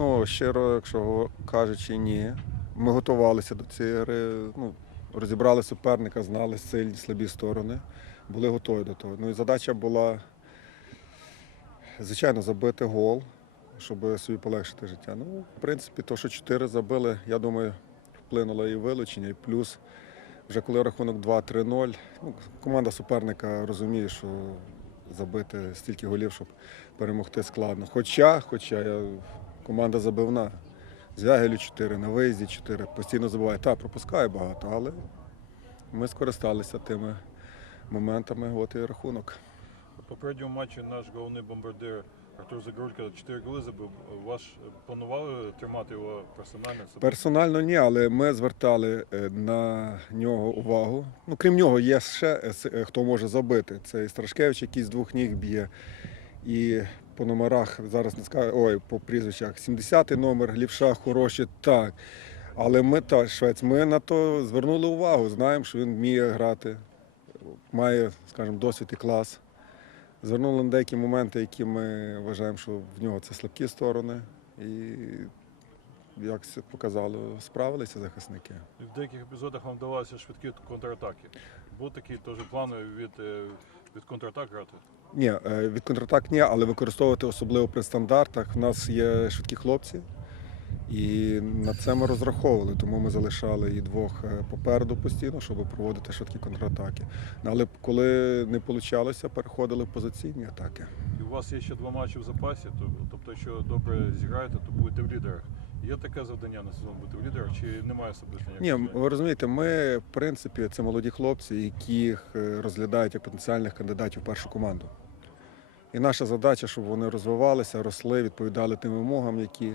Ну, щиро, якщо кажучи, ні. Ми готувалися до цієї гри, ну, розібрали суперника, знали сильні, слабі сторони, були готові до того. Ну і задача була, звичайно, забити гол, щоб собі полегшити життя. Ну, в принципі, то, що чотири забили, я думаю, вплинуло і вилучення, і плюс. Вже коли рахунок 2-3-0, ну, команда суперника розуміє, що забити стільки голів, щоб перемогти складно. Хоча, хоча я, команда забивна. Звягелю 4, на виїзді 4, постійно забуває. Так, пропускає багато, але ми скористалися тими моментами, от і рахунок. В попередньому матчі наш головний бомбардир Артур Загорулько 4 голи забив. Вас планували тримати його персонально? Персонально ні, але ми звертали е, на нього увагу. Ну, крім нього, є ще е, е, хто може забити. Це і Страшкевич, який з двох ніг б'є. І по номерах зараз не скажу, ой, по прізвищах 70-й номер, лівша хороші, так. Але ми та швець, ми на то звернули увагу. Знаємо, що він вміє грати, має, скажімо, досвід і клас. Звернули на деякі моменти, які ми вважаємо, що в нього це слабкі сторони. І як це показало, справилися захисники. В деяких епізодах вам вдавалося швидкі контратаки. Були такі теж плани від, е, від контратак грати? Ні, е, від контратак ні, але використовувати особливо при стандартах. У нас є швидкі хлопці, і на це ми розраховували, тому ми залишали і двох е, попереду постійно, щоб проводити швидкі контратаки. Але коли не вийшло, переходили в позиційні атаки. І у вас є ще два матчі в запасі, то- тобто, якщо добре зіграєте, то будете в лідерах. Є таке завдання на сезон бути в лідерах, чи немає особисто Ні, ви розумієте, ми, в принципі, це молоді хлопці, яких е, розглядають як потенціальних кандидатів в першу команду. І наша задача, щоб вони розвивалися, росли, відповідали тим вимогам, які.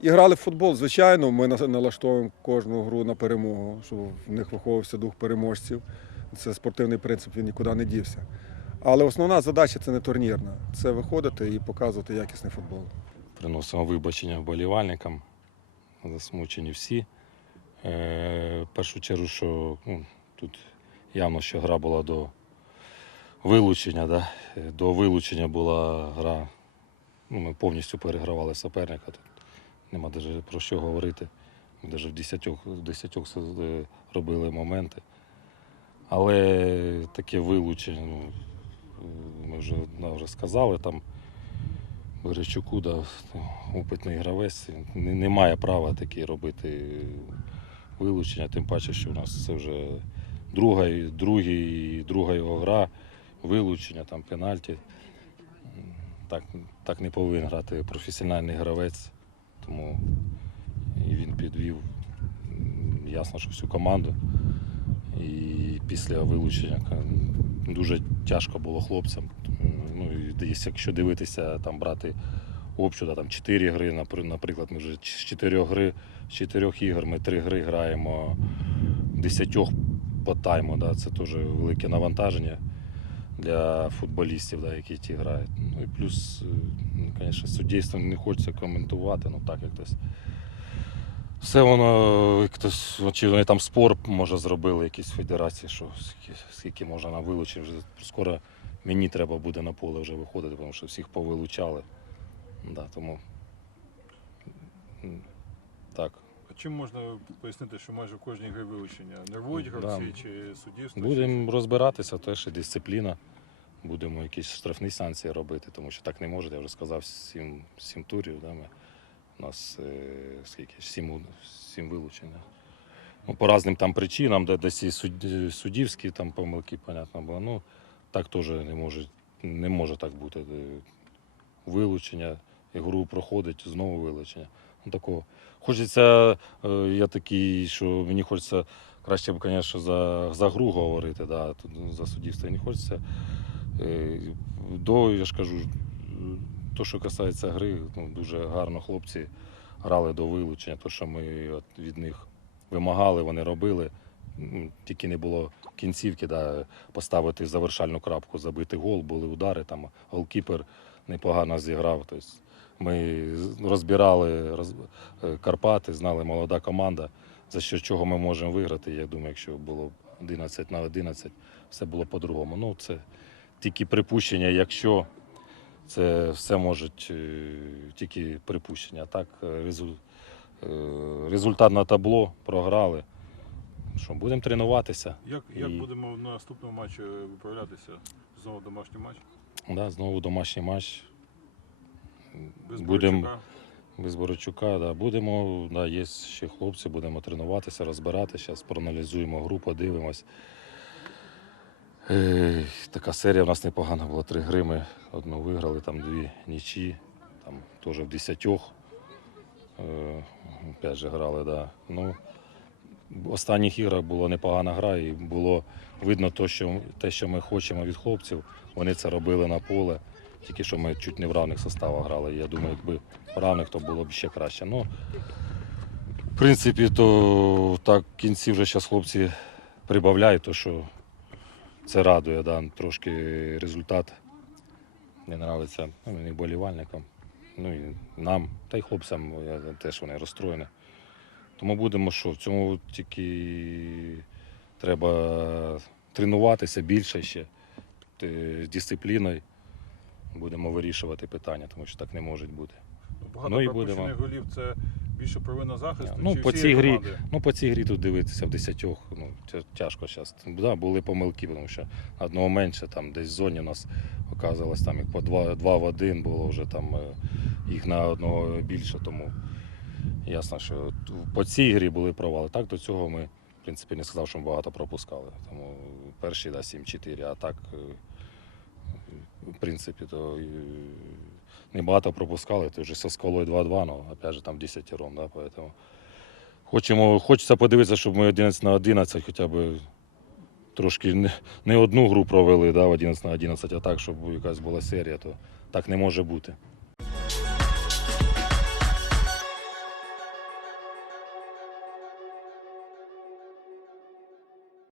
І грали в футбол. Звичайно, ми налаштовуємо кожну гру на перемогу, щоб в них виховувався дух переможців. Це спортивний принцип, він нікуди не дівся. Але основна задача це не турнірна, це виходити і показувати якісний футбол. Приносимо вибачення вболівальникам. Засмучені всі. Е, в першу чергу, що ну, тут явно, що гра була до вилучення. Да? Е, До вилучення була гра. Ну, ми повністю перегравали суперника. Тут нема навіть про що говорити. Ми навіть в десятьох, в десятьох е, робили моменти. Але таке вилучення, ну, е, ми вже, вже сказали, там Берещуку, да, опитний гравець, не, не має права такі робити вилучення, тим паче, що у нас це вже друга, і- друга його гра, вилучення, там пенальті. Так, так не повинен грати професіональний гравець, тому він підвів ясно, що всю команду. І після вилучення дуже тяжко було хлопцям. Ну, якщо дивитися, там брати общу, да, там 4 гри, наприклад, ми вже з 4 гри, з 4 ігор ми 3 гри граємо 10 по тайму. Да, це теж велике навантаження для футболістів, да, які ті грають. Ну і плюс, е, ну, звісно, суддівство не хочеться коментувати, ну так як десь. Все воно, хтось, чи вони там спор, може, зробили якісь федерації, що скільки, скільки можна на вилучити. Вже скоро мені треба буде на поле вже виходити, тому що всіх повилучали. Да, тому так. А чим можна пояснити, що майже в кожній грі вилучення? Нервують Да. чи суддівство? чи- Будемо розбиратися, теж і дисципліна. Будемо якісь штрафні санкції робити, тому що так не може. Я вже сказав, сім, сім турів. Да, ми, у нас е, скільки? Сім, сім вилучень. Ну, по різним там причинам, де десь і суддівські там помилки, понятно було. Ну, так теж не може, не може так бути. Вилучення, ігру проходить, знову вилучення. Ну, такого. Хочеться, е, я такий, що мені хочеться краще б, звісно, за, за гру говорити, да, за суддівство не хочеться. Е, До, я ж кажу, то, що касається гри, ну, дуже гарно хлопці грали до вилучення. То, що ми від них вимагали, вони робили. Тільки не було кінцівки, да, поставити завершальну крапку, забити гол, були удари, там голкіпер непогано зіграв. Тобто ми розбирали роз, е, Карпати, знали молода команда, за що чого ми можемо виграти. Я думаю, якщо було 11 на 11, все було по-другому. Ну, це тільки припущення, якщо Це все можуть е, тільки припущення. Так, е, результат на табло програли. Що, будемо тренуватися. Як, як І- будемо на наступному матчі виправлятися? Знову домашній матч? Да, знову домашній матч. Без Будемо Борчука? без Борочука. Да. Будемо, да, є ще хлопці, будемо тренуватися, розбирати. Зараз проаналізуємо гру, подивимось. Е, така серія в нас непогана була. Три гри ми одну виграли, там дві нічі, там теж в десятьох. Е, опять же грали, да. Ну, в останніх іграх була непогана гра, і було видно те, що, те, що ми хочемо від хлопців. Вони це робили на поле. Тільки що ми чуть не в равних составах грали. Я думаю, якби в равних, то було б ще краще. Ну, в принципі, то так в кінці вже зараз хлопці прибавляють, то що це радує, да, трошки результат не подобається ну, і болівальникам, ну і нам, та й хлопцям я, теж вони розстроєні. Тому будемо що, в цьому тільки треба тренуватися більше ще з дисципліною. Будемо вирішувати питання, тому що так не може бути. Багато Ну і пропущених будемо. голів це більше провина захисту. Ну, чи по цій грі- команди? Ну, по цій грі тут дивитися в десятьох, ну, тяжко зараз. Да, були помилки, тому що одного менше, там десь в зоні у нас оказалось там їх по два, два в один було вже там е, їх на одного більше, тому ясно, що по цій грі були провали. Так до цього ми, в принципі, не сказав, що ми багато пропускали. Тому перший да, 7-4, а так, е, в принципі, то е, не багато пропускали, то вже зі скалою 2-2, ну, опять же, там 10 ром, да, поэтому. Хочемо, хочеться подивитися, щоб ми 11 на 11 хоча б трошки не, не одну гру провели да, в 11 на 11, а так, щоб якась була серія, то так не може бути.